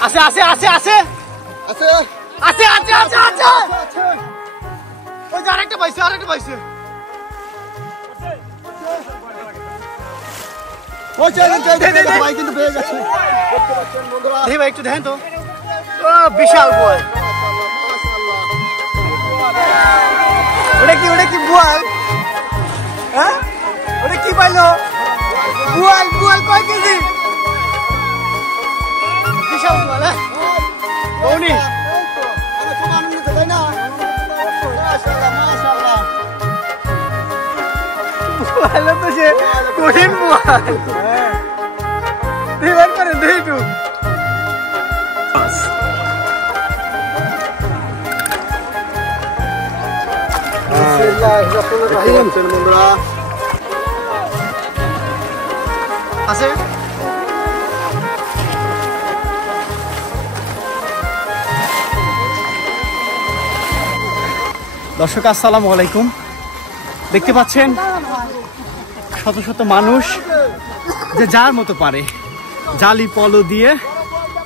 আছে আছে আছে আছে আছে আছে আছে আছে আছে ওই যে আরেকটা পাইছে ওই ভাই কিন্তু পেয়ে গেছে দেখি ভাই একটু দেখেন তো বিশাল বল ওটা কি বল হ্যাঁ ওটা কি পাইলো বল কয় কেজি বিশাল বল হ্যাঁ বউনি ভালো তো সে কঠিন বল দিবার করে দেই একটু আছে দর্শক আসসালামু আলাইকুম দেখতে পাচ্ছেন শত শত মানুষ যে যার মতো পারে জালি পলো দিয়ে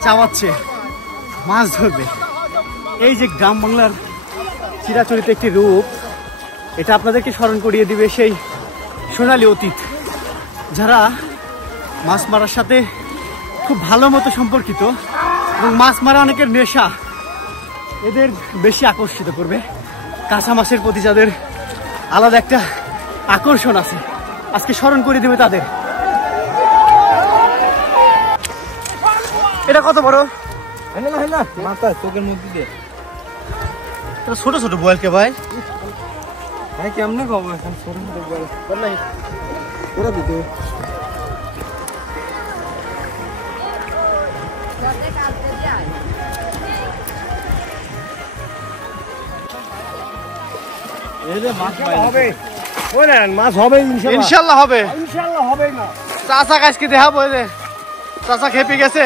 চাওয়াচ্ছে মাছ ধরবে এই যে গ্রাম বাংলার চিরাচরিত একটি রূপ এটা আপনাদেরকে স্মরণ করিয়ে দিবে সেই সোনালী অতীত যারা মাছ মারার সাথে খুব ভালো মতো সম্পর্কিত এবং মাছ মারা অনেকের নেশা এদের বেশি আকর্ষিত করবে কাঁচা মাছের প্রতি যাদের আলাদা একটা আকর্ষণ আছে আজকে স্মরণ করে দিবে তাদের এটা কত বড় চোখের মধ্যে দিয়ে ছোট ছোট বলকে ভাই ভাই কেমনে খাবো এখন ছোট ছোট বল নাই ওরা দিতে মাছ হবে ইনশাল্লাহ হবে না চাচা কাজকে দেখাবো চাচা খেপে গেছে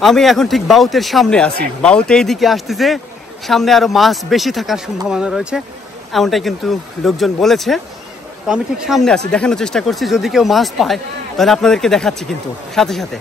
আমি এখন ঠিক বাউতের সামনে আছি বাউতে এইদিকে আসতেছে সামনে আরো মাছ বেশি থাকার সম্ভাবনা রয়েছে এমনটাই কিন্তু লোকজন বলেছে তো আমি ঠিক সামনে আছি দেখানোর চেষ্টা করছি যদি কেউ মাছ পায় তাহলে আপনাদেরকে দেখাচ্ছি কিন্তু সাথে সাথে